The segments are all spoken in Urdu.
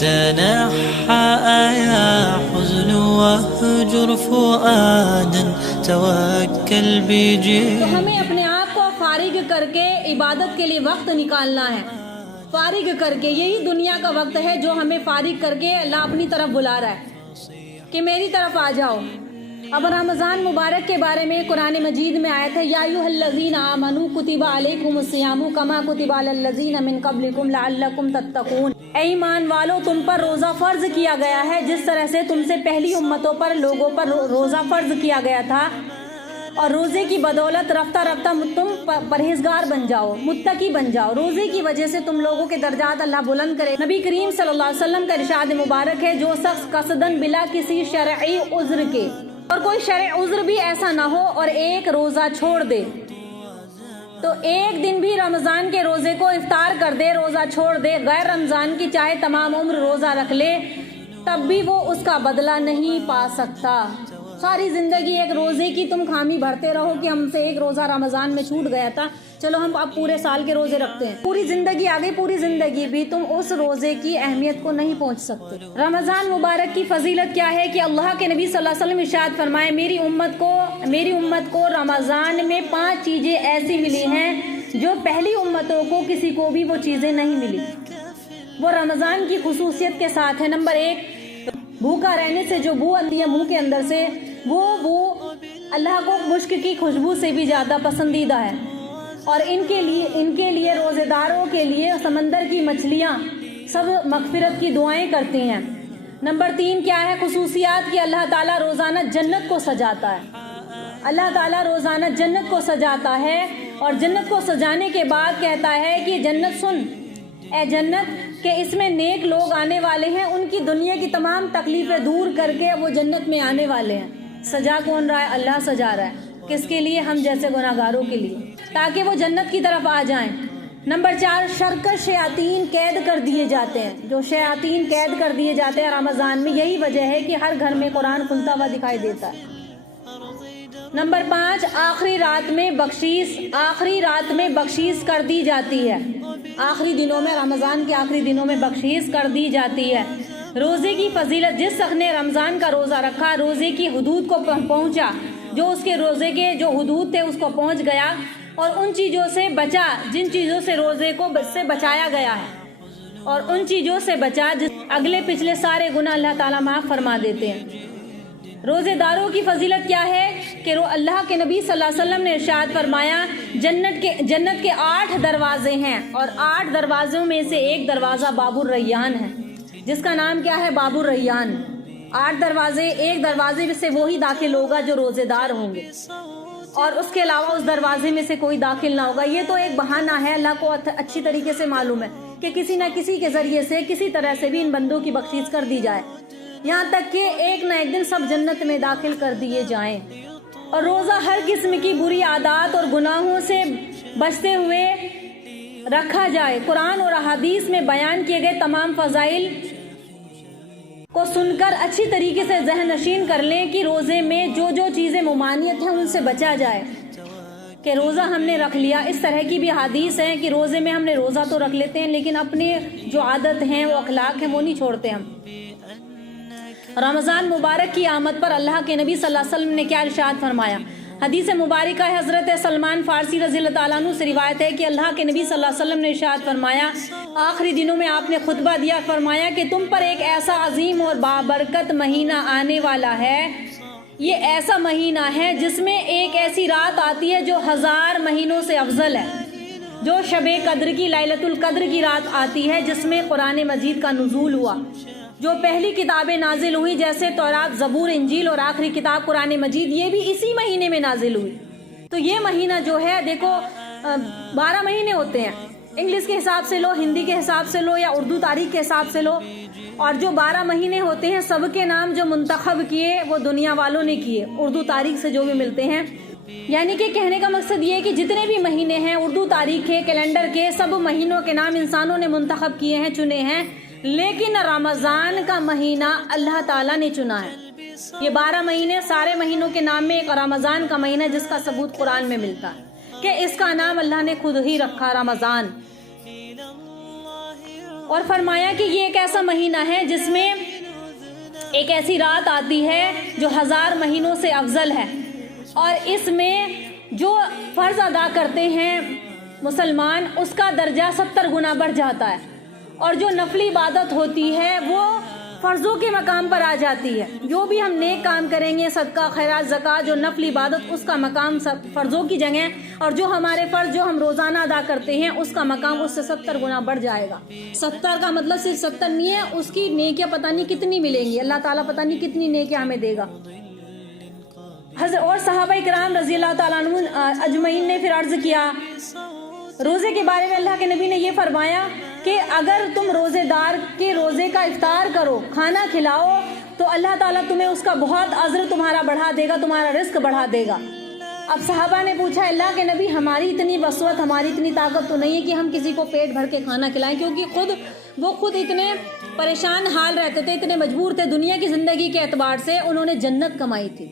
تنحى يا حزن واهجر فؤادا توكل بجد. تو ہمیں اپنے آپ کو فارغ کر کے عبادت کے لیے وقت نکالنا ہے. فارغ کر کے، یہی دنیا کا وقت ہے جو ہمیں فارغ کر کے اللہ اپنی طرف بلا رہا ہے کہ میری طرف آ جاؤ. اب رمضان مبارک کے بارے میں قرآن مجید میں آیت ہے، یا ایھا الذین آمنوا کتب علیکم الصیام کما کتب علی الذین من قبلکم لعلکم تتقون. اے ایمان والو، تم پر روزہ فرض کیا گیا ہے جس طرح سے تم سے پہلی امتوں پر لوگوں پر روزہ فرض کیا گیا تھا، اور روزے کی بدولت رفتہ رفتہ تم پرہیزگار بن جاؤ، متقی بن جاؤ. روزے کی وجہ سے تم لوگوں کے درجات اللہ بلند کرے. نبی کریم صلی اللہ علیہ وسلم کا ارشاد مبارک ہے، جو شخص قصدن بلا کسی شرعی عذر کے، اور کوئی شرعی عذر بھی ایسا نہ ہو، اور ایک روزہ چھوڑ دے، تو ایک دن بھی رمضان کے روزے کو افطار کر دے، روزہ چھوڑ دے، غیر رمضان کی چاہے تمام عمر روزہ رکھ لے، تب بھی وہ اس کا بدلہ نہیں پا سکتا. ساری زندگی ایک روزے کی تم خامی بھرتے رہو کہ ہم سے ایک روزہ رمضان میں چھوٹ گیا تھا، چلو ہم اب پورے سال کے روزے رکھتے ہیں. پوری زندگی آگے، پوری زندگی بھی تم اس روزے کی اہمیت کو نہیں پہنچ سکتے. رمضان مبارک کی فضیلت کیا ہے کہ اللہ کے نبی صلی اللہ علیہ وسلم ارشاد فرمائے، میری امت کو رمضان میں 5 چیزیں ایسی ملی ہیں جو پہلی امتوں کو کسی کو بھی وہ چیزیں نہیں ملی. وہ رمضان کی خصوصیت کے ساتھ ہے. نمبر 1، بھوکا رہنے سے جو بو آتی ہے منہ کے اندر سے، وہ بو اللہ کو مشک کی خوشبو سے بھی زیادہ پسندیدہ ہے، اور ان کے لیے روزے داروں کے لیے سمندر کی مچھلیاں سب مغفرت کی دعائیں کرتی ہیں. نمبر 3 کیا ہے خصوصیات کہ اللہ تعالیٰ روزانہ جنت کو سجاتا ہے. اللہ تعالیٰ روزانہ جنت کو سجاتا ہے، اور جنت کو سجانے کے بعد کہتا ہے کہ جنت سن، اے جنت، کہ اس میں نیک لوگ آنے والے ہیں، ان کی دنیا کی تمام تکلیفیں دور کر کے وہ جنت میں آنے والے ہیں. سجا کون رہا ہے؟ اللہ سجا رہا ہے. کس کے لیے؟ ہم جیسے گناہگاروں کے لیے، تاکہ وہ جنت کی طرف آ جائیں. نمبر 4، شرکت شیاطین قید کر دیے جاتے ہیں. جو شیاطین قید کر دیے جاتے ہیں رمضان میں، یہی وجہ ہے کہ ہر گھر میں قرآن کھلتا ہوا دکھائی دیتا ہے. نمبر 5، آخری رات میں بخشش کر دی جاتی ہے. آخری دنوں میں، رمضان کے آخری دنوں میں بخشش کر دی جاتی ہے. روزے کی فضیلت، جس شخص نے رمضان کا روزہ رکھا، روزے کی حدود کو پہنچا، جو اس کے روزے کے جو حدود تھے اس کو پہنچ گیا، اور ان چیزوں سے بچا جن چیزوں سے روزے کو سے بچایا گیا ہے، اور ان چیزوں سے بچا جس اگلے پچھلے سارے گناہ اللہ تعالیٰ معاف فرما دیتے ہیں. روزے داروں کی فضیلت کیا ہے کہ اللہ کے نبی صلی اللہ علیہ وسلم نے ارشاد فرمایا، جنت کے 8 دروازے ہیں، اور 8 دروازوں میں سے ایک دروازہ باب الریان ہے، جس کا نام کیا ہے؟ باب الریان. 8 دروازے، ایک دروازے سے وہی داخل ہوگا جو روزے دار ہوں گے، اور اس کے علاوہ اس دروازے میں سے کوئی داخل نہ ہوگا. یہ تو ایک بہانہ ہے، اللہ کو اچھی طریقے سے معلوم ہے کہ کسی نہ کسی کے ذریعے سے کسی طرح سے بھی ان بندوں کی بخشش کر دی جائے، یہاں تک کہ ایک نہ ایک دن سب جنت میں داخل کر دیے جائیں. اور روزہ ہر قسم کی بری عادات اور گناہوں سے بچتے ہوئے رکھا جائے. قرآن اور احادیث میں بیان کیے گئے تمام فضائل کو سن کر اچھی طریقے سے ذہن نشین کر لیں کہ روزے میں جو چیزیں ممانعت ہیں ان سے بچا جائے. کہ روزہ ہم نے رکھ لیا، اس طرح کی بھی حدیث ہے کہ روزے میں ہم نے روزہ تو رکھ لیتے ہیں، لیکن اپنے جو عادت ہیں، وہ اخلاق ہیں، وہ نہیں چھوڑتے ہم. رمضان مبارک کی آمد پر اللہ کے نبی صلی اللہ علیہ وسلم نے کیا ارشاد فرمایا؟ حدیث مبارکہ ہے، حضرت سلمان فارسی رضی اللہ تعالیٰ عنہ سے روایت ہے کہ اللہ کے نبی صلی اللہ علیہ وسلم نے ارشاد فرمایا، آخری دنوں میں آپ نے خطبہ دیا، فرمایا کہ تم پر ایک ایسا عظیم اور بابرکت مہینہ آنے والا ہے. یہ ایسا مہینہ ہے جس میں ایک ایسی رات آتی ہے جو 1000 مہینوں سے افضل ہے، جو شب قدر کی، لیلۃ القدر کی رات آتی ہے، جس میں قرآن مجید کا نزول ہوا. جو پہلی کتابیں نازل ہوئی جیسے تورات، زبور، انجیل، اور آخری کتاب قرآن مجید، یہ بھی اسی مہینے میں نازل ہوئی. تو یہ مہینہ جو ہے، دیکھو 12 مہینے ہوتے ہیں، انگلش کے حساب سے لو، ہندی کے حساب سے لو، یا اردو تاریخ کے حساب سے لو، اور جو 12 مہینے ہوتے ہیں سب کے نام جو منتخب کیے وہ دنیا والوں نے کیے، اردو تاریخ سے جو بھی ملتے ہیں. یعنی کہ کہنے کا مقصد یہ ہے کہ جتنے بھی مہینے ہیں اردو تاریخ کے، کیلنڈر کے، سب مہینوں کے نام انسانوں نے منتخب کیے ہیں، چنے ہیں، لیکن رمضان کا مہینہ اللہ تعالیٰ نے چنا ہے. یہ 12 مہینے سارے مہینوں کے نام میں ایک رمضان کا مہینہ، جس کا ثبوت قرآن میں ملتا ہے کہ اس کا نام اللہ نے خود ہی رکھا، رمضان. اور فرمایا کہ یہ ایک ایسا مہینہ ہے جس میں ایک ایسی رات آتی ہے جو 1000 مہینوں سے افضل ہے، اور اس میں جو فرض ادا کرتے ہیں مسلمان اس کا درجہ 70 گنا بڑھ جاتا ہے، اور جو نفلی عبادت ہوتی ہے وہ فرضوں کے مقام پر آ جاتی ہے۔ جو بھی ہم نیک کام کریں گے، صدقہ، خیرات، زکوٰۃ، جو نفلی عبادت اس کا مقام فرضوں کی جگہ، اور جو ہمارے فرض جو ہم روزانہ ادا کرتے ہیں اس کا مقام اس سے 70 گنا بڑھ جائے گا۔ 70 کا مطلب صرف 70 نہیں ہے، اس کی نیکیاں پتہ نہیں کتنی ملیں گی، اللہ تعالیٰ پتہ نہیں کتنی نیکیاں ہمیں دے گا۔ اور صحابہ کرام رضی اللہ تعالیٰ عنہ اجمعین نے پھر عرض کیا، روزے کے بارے میں اللہ کے نبی نے یہ فرمایا کہ اگر تم روزے دار کے روزے کا افطار کرو، کھانا کھلاؤ، تو اللہ تعالیٰ تمہیں اس کا بہت اجر تمہارا بڑھا دے گا، تمہارا رزق بڑھا دے گا۔ اب صحابہ نے پوچھا، اللہ کے نبی ہماری اتنی وسعت، ہماری اتنی طاقت تو نہیں ہے کہ ہم کسی کو پیٹ بھر کے کھانا کھلائیں، کیونکہ وہ خود اتنے پریشان حال رہتے تھے، اتنے مجبور تھے دنیا کی زندگی کے اعتبار سے، انہوں نے جنت کمائی تھی۔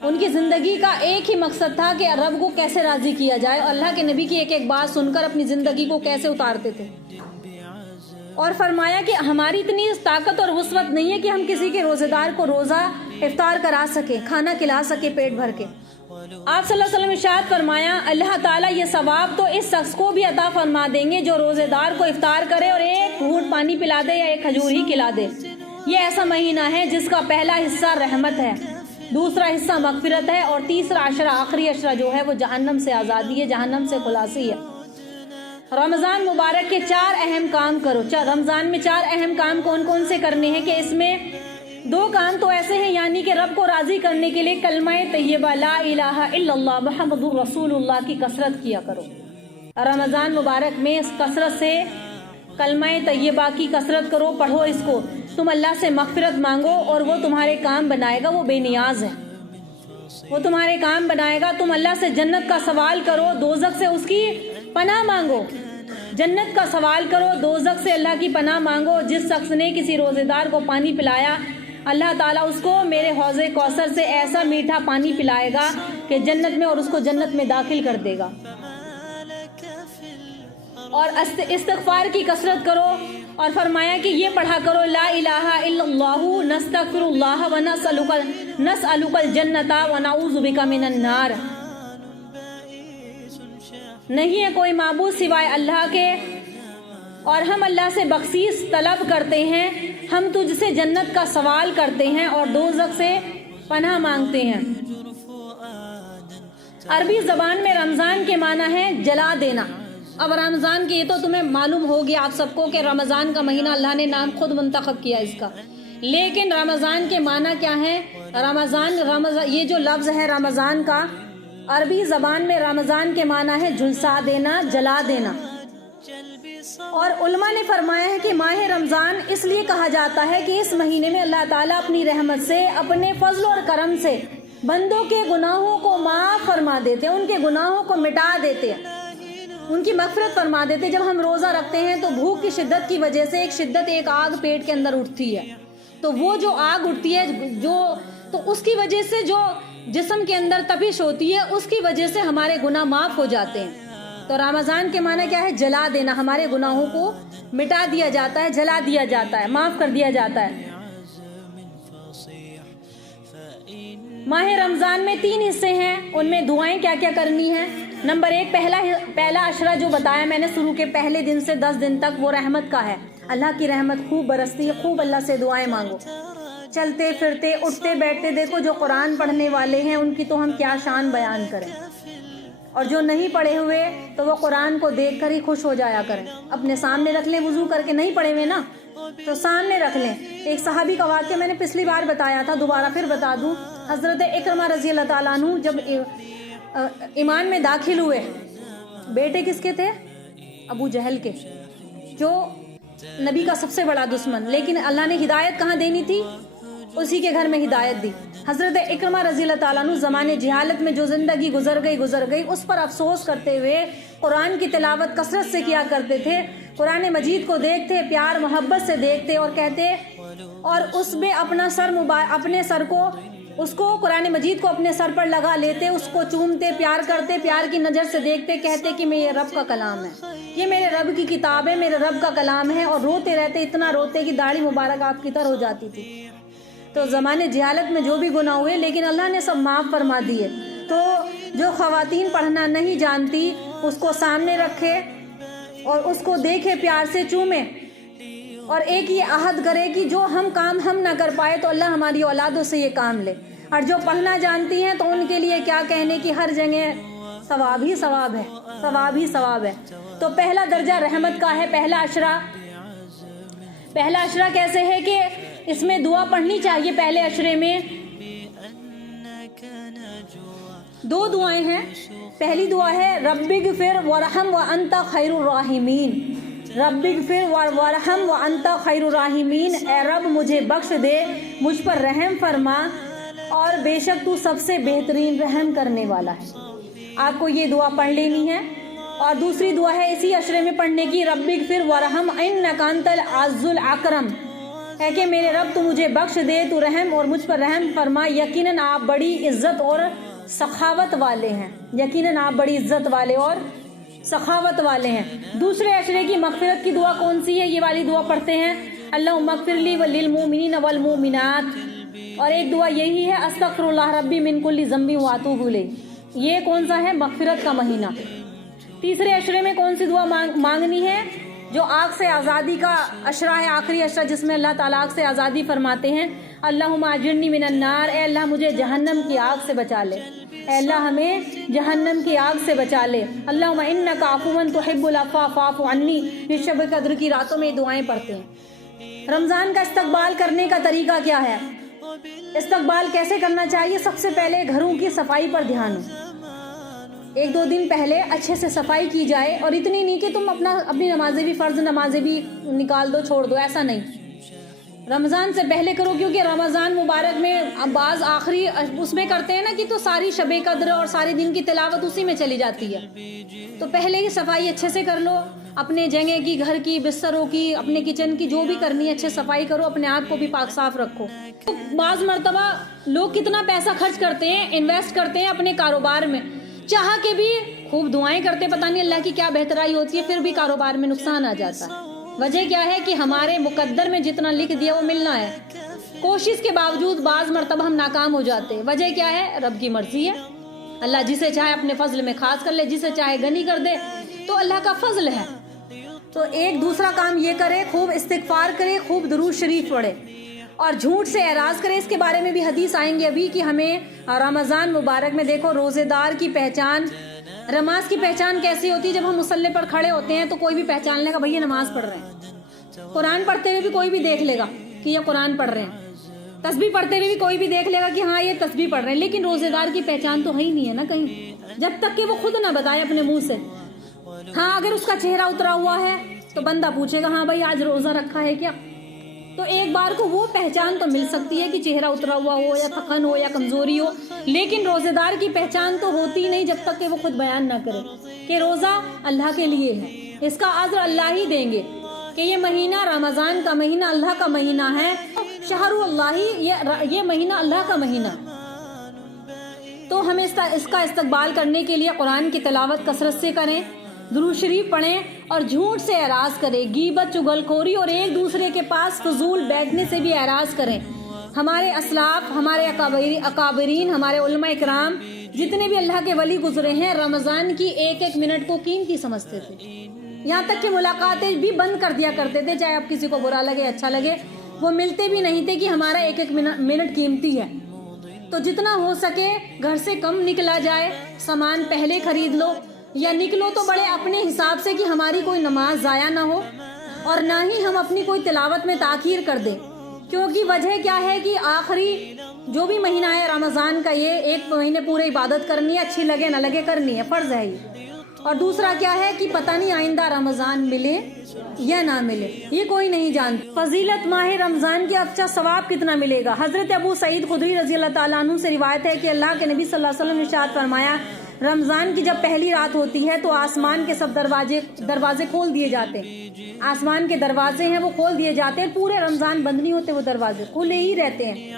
ان کی زندگی کا ایک ہی مقصد تھا کہ رب کو کیسے راضی کیا جائے، اور اللہ کے نبی کی ایک ایک بات سن کر اپنی زندگی کو کیسے اتارتے تھے۔ اور فرمایا کہ ہماری اتنی طاقت اور وسعت نہیں ہے کہ ہم کسی کے روزے دار کو روزہ افطار کرا سکیں، کھانا کھلا سکیں پیٹ بھر کے۔ آپ صلی اللہ علیہ وسلم ارشاد فرمایا، اللہ تعالیٰ یہ ثواب تو اس شخص کو بھی عطا فرما دیں گے جو روزے دار کو افطار کرے اور ایک گھونٹ پانی پلا دے یا ایک کھجور ہی کھلا دے۔ یہ ایسا مہینہ ہے جس کا پہلا حصہ رحمت ہے، دوسرا حصہ مغفرت ہے، اور تیسرا عشرہ، آخری عشرہ جو ہے وہ جہنم سے آزادی ہے، جہنم سے خلاصی ہے۔ رمضان مبارک کے 4 اہم کام کرو۔ رمضان میں 4 اہم کام کون کون سے کرنے ہیں کہ اس میں 2 کام تو ایسے ہیں، یعنی کہ رب کو راضی کرنے کے لیے کلمہ طیبہ لا الہ الا اللہ محمد رسول اللہ کی کثرت کیا کرو۔ رمضان مبارک میں اس کثرت سے کلمہ طیبہ کی کثرت کرو، پڑھو اس کو، تم اللہ سے مغفرت مانگو اور وہ تمہارے کام بنائے گا، وہ بے نیاز ہے، وہ تمہارے کام بنائے گا۔ تم اللہ سے جنت کا سوال کرو، دوزخ سے اس کی پناہ مانگو، جنت کا سوال کرو، دوزخ سے اللہ کی پناہ مانگو۔ جس شخص نے کسی روزے دار کو پانی پلایا، اللہ تعالیٰ اس کو میرے حوض کوثر سے ایسا میٹھا پانی پلائے گا کہ جنت میں، اور اس کو جنت میں داخل کر دے گا۔ اور استغفار کی کثرت کرو، اور فرمایا کہ یہ پڑھا کرو، لا الہ الا اللہ نستغفر اللہ ونسألک الجنۃ ونعوذ بک من النار۔ نہیں ہے کوئی معبود سوائے اللہ کے، اور ہم اللہ سے بخشش طلب کرتے ہیں، ہم تجھ سے جنت کا سوال کرتے ہیں اور دوزخ سے پناہ مانگتے ہیں۔ عربی زبان میں رمضان کے معنی ہے جلا دینا۔ اب رمضان کے یہ تو تمہیں معلوم ہوگی آپ سب کو کہ رمضان کا مہینہ اللہ نے نام خود منتخب کیا اس کا، لیکن رمضان کے معنی کیا ہے؟ رمضان یہ جو لفظ ہے رمضان کا، عربی زبان میں رمضان کے معنی ہے جھلسا دینا، جلا دینا۔ اور علماء نے فرمایا ہے کہ ماہ رمضان اس لیے کہا جاتا ہے کہ اس مہینے میں اللہ تعالیٰ اپنی رحمت سے، اپنے فضل اور کرم سے بندوں کے گناہوں کو معاف فرما دیتے ہیں، ان کے گناہوں کو مٹا دیتے ہیں، ان کی مغفرت فرما دیتے ہیں۔ جب ہم روزہ رکھتے ہیں تو بھوک کی شدت کی وجہ سے ایک آگ پیٹ کے اندر اٹھتی ہے، تو وہ جو آگ اٹھتی ہے تو اس کی وجہ سے جو جسم کے اندر تپش ہوتی ہے، اس کی وجہ سے ہمارے گناہ معاف ہو جاتے ہیں۔ تو رمضان کے معنی کیا ہے؟ جلا دینا، ہمارے گناہوں کو مٹا دیا جاتا ہے، جلا دیا جاتا ہے، معاف کر دیا جاتا ہے۔ ماہ رمضان میں 3 حصے ہیں، ان میں دعائیں کیا کیا کرنی ہیں؟ نمبر 1، پہلا عشرہ جو بتایا میں نے شروع کے پہلے دن سے 10 دن تک، وہ رحمت کا ہے، اللہ کی رحمت خوب برستی ہے، خوب اللہ سے دعائیں مانگو۔ چلتے پھرتے اٹھتے بیٹھتے، دیکھو جو قرآن پڑھنے والے ہیں ان کی تو ہم کیا شان بیان کریں، اور جو نہیں پڑھے ہوئے تو وہ قرآن کو دیکھ کر ہی خوش ہو جایا کریں، اپنے سامنے رکھ لیں، وضو کر کے، نہیں پڑھے ہوئے نا تو سامنے رکھ لیں۔ ایک صحابی کا واقعہ میں نے پچھلی بار بتایا تھا، دوبارہ پھر بتا دوں۔ حضرت اکرمہ رضی اللہ تعالیٰ عنہ جب ایمان میں داخل ہوئے، بیٹے کس کے تھے؟ ابو جہل کے، جو نبی کا سب سے بڑا دشمن، لیکن اللہ نے ہدایت کہاں دینی تھی؟ اسی کے گھر میں ہدایت دی۔ حضرت اکرمہ رضی اللہ تعالیٰ عنہ زمانے جہالت میں جو زندگی گزر گئی اس پر افسوس کرتے ہوئے قرآن کی تلاوت کثرت سے کیا کرتے تھے، قرآن مجید کو دیکھتے، پیار محبت سے دیکھتے اور کہتے، اور اس میں اپنے سر کو، اس کو قرآن مجید کو اپنے سر پر لگا لیتے، اس کو چومتے، پیار کرتے، پیار کی نظر سے دیکھتے، کہتے کہ میں یہ رب کا کلام ہے، یہ میرے رب کی کتاب ہے، میرے رب کا کلام ہے، اور روتے رہتے، اتنا روتے کہ داڑھی مبارک آپ کی طرح ہو جاتی تھی۔ تو زمانے جہالت میں جو بھی گناہ ہوئے لیکن اللہ نے سب معاف فرما دیے۔ تو جو خواتین پڑھنا نہیں جانتی اس کو سامنے رکھے اور اس کو دیکھے، پیار سے چومے، اور ایک یہ عہد کرے کہ جو کام ہم نہ کر پائے تو اللہ ہماری اولادوں سے یہ کام لے۔ اور جو پڑھنا جانتی ہیں تو ان کے لیے کیا کہنے کی ہر جگہ ثواب ہی ثواب ہے، ثواب ہی ثواب ہے۔ تو پہلا درجہ رحمت کا ہے، پہلا عشرہ کیسے ہے کہ اس میں دعا پڑھنی چاہیے۔ پہلے عشرے میں 2 دعائیں ہیں۔ پہلی دعا ہے رب اغفر وارحم وانت خیر الراحمین، رب اغفر وارحم وانت خیر الراحمین، اے رب مجھے بخش دے، مجھ پر رحم فرما، اور بے شک تو سب سے بہترین رحم کرنے والا ہے۔ آپ کو یہ دعا پڑھ لینی ہے۔ اور دوسری دعا ہے اسی عشرے میں پڑھنے کی، رب اغفر وارحم انک انت العز الاکرم، ہے کہ میرے رب تو مجھے بخش دے، تو رحم اور مجھ پر رحم فرما، یقیناً آپ بڑی عزت اور سخاوت والے ہیں، یقیناً آپ بڑی عزت والے اور سخاوت والے ہیں۔ دوسرے عشرے کی مغفرت کی دعا کون سی ہے؟ یہ والی دعا پڑھتے ہیں، اللہم اغفر لی وللمؤمنین والمؤمنات، اور ایک دعا یہی ہے، استغفر اللہ ربی من کل ذنب واتوب الیہ۔ یہ کون سا ہے؟ مغفرت کا مہینہ۔ تیسرے عشرے میں کون سی دعا مانگنی ہے؟ جو آگ سے آزادی کا عشرہ ہے، آخری عشرہ جس میں اللہ تعالیٰ آگ سے آزادی فرماتے ہیں، اللہم اجرنی من النار، اے اللہ مجھے جہنم کی آگ سے بچا لے، اے اللہ ہمیں جہنم کی آگ سے بچا لے، اللہم انک عفو تحب العفو فاعف عنی۔ یہ شب قدر کی راتوں میں دعائیں پڑھتے ہیں۔ رمضان کا استقبال کرنے کا طریقہ کیا ہے؟ استقبال کیسے کرنا چاہیے؟ سب سے پہلے گھروں کی صفائی پر دھیان ہو۔ 1-2 دن پہلے اچھے سے صفائی کی جائے، اور اتنی نہیں کہ تم اپنی نمازیں بھی، فرض نمازیں بھی نکال دو، چھوڑ دو، ایسا نہیں۔ رمضان سے پہلے کرو، کیونکہ رمضان مبارک میں بعض آخری اس میں کرتے ہیں نا کہ تو ساری شب قدر اور سارے دن کی تلاوت اسی میں چلی جاتی ہے۔ تو پہلے ہی صفائی اچھے سے کر لو، اپنے جگہ کی، گھر کی، بستروں کی، اپنے کچن کی، جو بھی کرنی ہے اچھے صفائی کرو، اپنے آپ کو بھی پاک صاف رکھو۔ بعض مرتبہ لوگ کتنا پیسہ خرچ کرتے ہیں، انویسٹ کرتے ہیں اپنے کاروبار میں، چاہ کے بھی خوب دعائیں کرتے، پتہ نہیں اللہ کی کیا بہترائی ہوتی ہے، پھر بھی کاروبار میں نقصان آ جاتا ہے۔ وجہ کیا ہے کہ ہمارے مقدر میں جتنا لکھ دیا وہ ملنا ہے، کوشش کے باوجود بعض مرتبہ ہم ناکام ہو جاتے ہیں۔ وجہ کیا ہے؟ رب کی مرضی ہے، اللہ جسے چاہے اپنے فضل میں خاص کر لے، جسے چاہے غنی کر دے، تو اللہ کا فضل ہے۔ تو ایک دوسرا کام یہ کرے، خوب استغفار کرے، خوب درود شریف پڑھے، اور جھوٹ سے اعراض کرے۔ اس کے بارے میں بھی حدیث آئیں گے ابھی کہ ہمیں رمضان مبارک میں دیکھو روزے دار کی پہچان، نماز کی پہچان کیسی ہوتی ہے؟ جب ہم مصلی پر کھڑے ہوتے ہیں تو کوئی بھی پہچان لے گا بھئی یہ نماز پڑھ رہے ہیں، قرآن پڑھتے ہوئے بھی کوئی بھی دیکھ لے گا کہ یہ قرآن پڑھ رہے ہیں، تسبیح پڑھتے ہوئے بھی کوئی بھی دیکھ لے گا کہ ہاں یہ تسبیح پڑھ رہے ہیں، لیکن روزے دار کی پہچان تو ہے ہی نہیں ہے نا کہیں، جب تک کہ وہ خود نہ بتائے اپنے منہ سے۔ ہاں اگر اس کا چہرہ اترا ہوا ہے تو بندہ پوچھے گا ہاں بھائی آج روزہ رکھا ہے کیا؟ تو ایک بار کو وہ پہچان تو مل سکتی ہے کہ چہرہ اترا ہوا ہو یا تھکن ہو یا کمزوری ہو، لیکن روزے دار کی پہچان تو ہوتی نہیں جب تک کہ وہ خود بیان نہ کرے کہ روزہ اللہ کے لیے ہے، اس کا اجر اللہ ہی دیں گے، کہ یہ مہینہ رمضان کا مہینہ اللہ کا مہینہ ہے، شہر اللہ، یہ مہینہ اللہ کا مہینہ۔ تو ہمیں اس کا استقبال کرنے کے لیے قرآن کی تلاوت کثرت سے کریں، درود شریف پڑھیں، اور جھوٹ سے اعراض کریں، غیبت، چغل خوری اور ایک دوسرے کے پاس فضول بیٹھنے سے بھی اعراض کریں۔ ہمارے اسلاف، ہمارے اکابرین، ہمارے علماء اکرام جتنے بھی اللہ کے ولی گزرے ہیں، رمضان کی ایک ایک منٹ کو قیمتی سمجھتے تھے، یہاں تک کہ ملاقاتیں بھی بند کر دیا کرتے تھے، چاہے اب کسی کو برا لگے اچھا لگے، وہ ملتے بھی نہیں تھے کہ ہمارا ایک ایک منٹ قیمتی ہے۔ تو جتنا ہو سکے گھر سے کم نکلا جائے، سامان پہلے خرید لو، یا نکلو تو بڑے اپنے حساب سے کہ ہماری کوئی نماز ضائع نہ ہو، اور نہ ہی ہم اپنی کوئی تلاوت میں تاخیر کر دیں، کیونکہ وجہ کیا ہے کہ آخری جو بھی مہینہ ہے رمضان کا، یہ ایک مہینے پورے عبادت کرنی ہے، اچھی لگے نہ لگے کرنی ہے، فرض ہے یہ۔ اور دوسرا کیا ہے کہ پتہ نہیں آئندہ رمضان ملے یا نہ ملے، یہ کوئی نہیں جانتا۔ فضیلت ماہ رمضان کی اچھا ثواب کتنا ملے گا؟ حضرت ابو سعید خدری رضی اللہ تعالیٰ عنہ سے روایت ہے کہ اللہ کے نبی صلی اللہ علیہ وسلم نے ارشاد فرمایا، رمضان کی جب پہلی رات ہوتی ہے تو آسمان کے سب دروازے کھول دیے جاتے ہیں، آسمان کے دروازے ہیں وہ کھول دیے جاتے ہیں، پورے رمضان بند نہیں ہوتے، وہ دروازے کھلے ہی رہتے ہیں،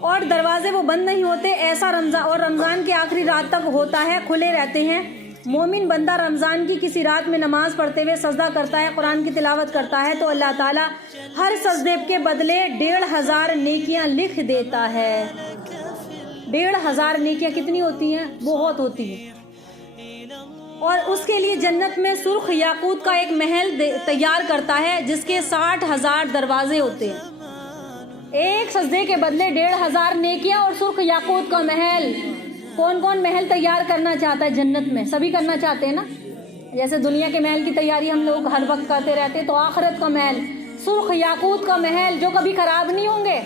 اور دروازے وہ بند نہیں ہوتے ایسا رمضان، اور رمضان کے آخری رات تک ہوتا ہے، کھلے رہتے ہیں، مومن بندہ رمضان کی کسی رات میں نماز پڑھتے ہوئے سجدہ کرتا ہے، قرآن کی تلاوت کرتا ہے تو اللہ تعالیٰ ہر سجدے کے بدلے 1500 نیکیاں لکھ دیتا ہے۔ 1500 نیکیاں کتنی ہوتی ہیں؟ بہت ہوتی ہیں۔ اور اس کے لیے جنت میں سرخ یاقوت کا ایک محل تیار کرتا ہے جس کے 60,000 دروازے ہوتے ہیں۔ ایک سجدے کے بدلے 1500 نیکیاں اور سرخ یاقوت کا محل۔ کون کون محل تیار کرنا چاہتا ہے جنت میں؟ سبھی کرنا چاہتے ہیں نا؟ جیسے دنیا کے محل کی تیاری ہم لوگ ہر وقت کرتے رہتے، تو آخرت کا محل، سرخ یاقوت کا محل جو کبھی خراب نہیں ہوں گے،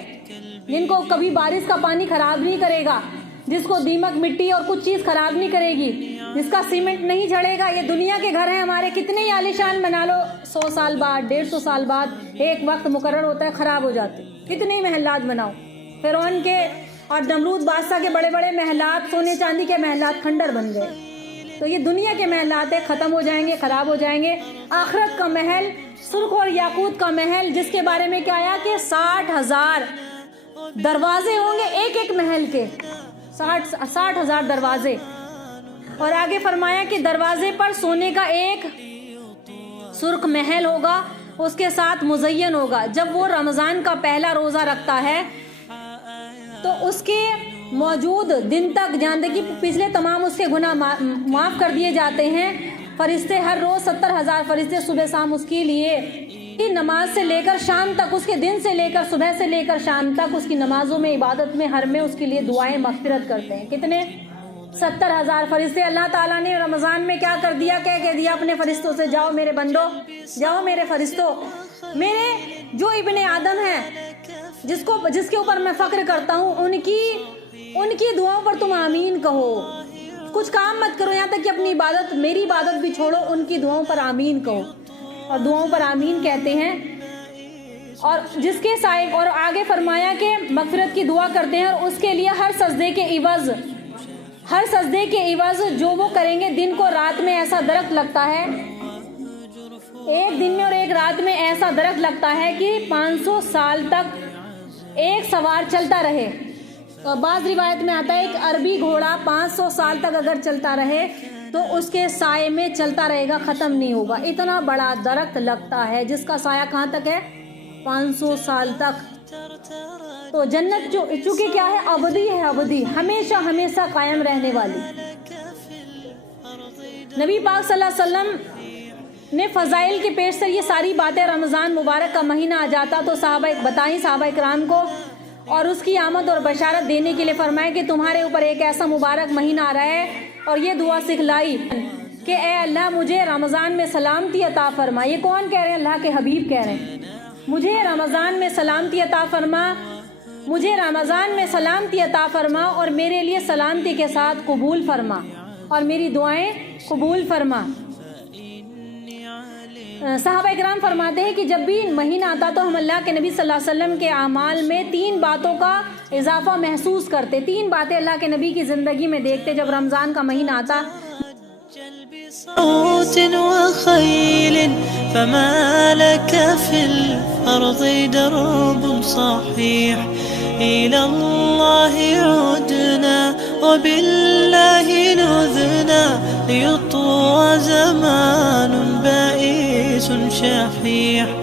جن کو کبھی بارش کا پانی خراب نہیں کرے گا، جس کو دیمک مٹی اور کچھ چیز خراب نہیں کرے گی، جس کا سیمنٹ نہیں جھڑے گا۔ یہ دنیا کے گھر ہیں ہمارے، کتنے ہی عالیشان بنا لو، 100 سال بعد 150 سال بعد ایک وقت مقرر ہوتا ہے خراب ہو جاتے۔ کتنے ہی محلات بناؤ، فرعون کے اور نمرود بادشاہ کے بڑے بڑے محلات، سونے چاندی کے محلات کھنڈر بن گئے۔ تو یہ دنیا کے محلات ہیں، ختم ہو جائیں گے، خراب ہو جائیں گے۔ آخرت کا محل، سرخ اور یاقوت کا محل، جس کے بارے میں کیا آیا کہ 60,000 دروازے ہوں گے ایک ایک محل کے، 60,000 دروازے۔ اور آگے فرمایا کہ دروازے پر سونے کا ایک سرخ محل ہوگا، اس کے ساتھ مزین ہوگا۔ جب وہ رمضان کا پہلا روزہ رکھتا ہے تو اس کے موجود دن تک جانتے کہ پچھلے تمام اس کے گناہ معاف کر دیے جاتے ہیں۔ فرشتے ہر روز 70,000 فرشتے صبح شام اس کے لیے نماز سے لے کر شام تک، اس کے دن سے لے کر صبح سے لے کر شام تک اس کی نمازوں میں، عبادت میں، ہر میں اس کے لیے دعائیں مغفرت کرتے ہیں۔ کتنے؟ 70,000 فرشتے۔ اللہ تعالیٰ نے رمضان میں کیا کر دیا؟ کہہ دیا اپنے فرشتوں سے، جاؤ میرے بندو، جاؤ میرے فرشتوں، میرے جو ابن آدم ہیں، جس کے اوپر میں فخر کرتا ہوں، ان کی دعاؤں پر تم آمین کہو۔ کچھ کام مت کرو یہاں تک کہ اپنی عبادت، میری عبادت بھی چھوڑو، ان کی دعاؤں پر آمین کہو۔ اور دعاؤں پر آمین کہتے ہیں، اور جس کے سائے، اور آگے فرمایا کہ مغفرت کی دعا کرتے ہیں، اور اس کے لیے ہر سجدے کے عوض جو وہ کریں گے، دن کو رات میں ایسا درخت لگتا ہے، ایک دن میں اور ایک رات میں ایسا درخت لگتا ہے کہ 500 سال تک ایک سوار چلتا رہے۔ اور بعض روایت میں آتا ہے ایک عربی گھوڑا 500 سال تک اگر چلتا رہے تو اس کے سائے میں چلتا رہے گا، ختم نہیں ہوگا۔ اتنا بڑا درخت لگتا ہے جس کا سایہ کہاں تک ہے؟ 500 سال تک۔ تو جنت چونکہ کیا ہے؟ ابدی ہے، ابدی، ہمیشہ ہمیشہ قائم رہنے والی۔ نبی پاک صلی اللہ علیہ وسلم نے فضائل کے پیش سے یہ ساری باتیں، رمضان مبارک کا مہینہ آ جاتا تو صحابہ کرام کو اور اس کی آمد اور بشارت دینے کے لیے فرمایا کہ تمہارے اوپر ایک ایسا مبارک مہینہ آ رہا ہے، اور یہ دعا سکھلائی کہ اے اللہ مجھے رمضان میں سلامتی عطا فرما۔ یہ کون کہہ رہے ہیں؟ اللہ کے حبیب کہہ رہے ہیں، مجھے رمضان میں سلامتی عطا فرما، مجھے رمضان میں سلامتی عطا فرما، اور میرے لیے سلامتی کے ساتھ قبول فرما، اور میری دعائیں قبول فرما۔ صحابہ اکرام فرماتے ہیں کہ جب بھی مہینہ آتا تو ہم اللہ کے نبی صلی اللہ علیہ وسلم کے اعمال میں 3 باتوں کا اضافہ محسوس کرتے، 3 باتیں اللہ کے نبی کی زندگی میں دیکھتے جب رمضان کا مہینہ آتا۔ صوت وخيل فما لك في الأرض درب صحيح إلى الله عدنا وبالله نذنا ليطوى زمان بائس شحيح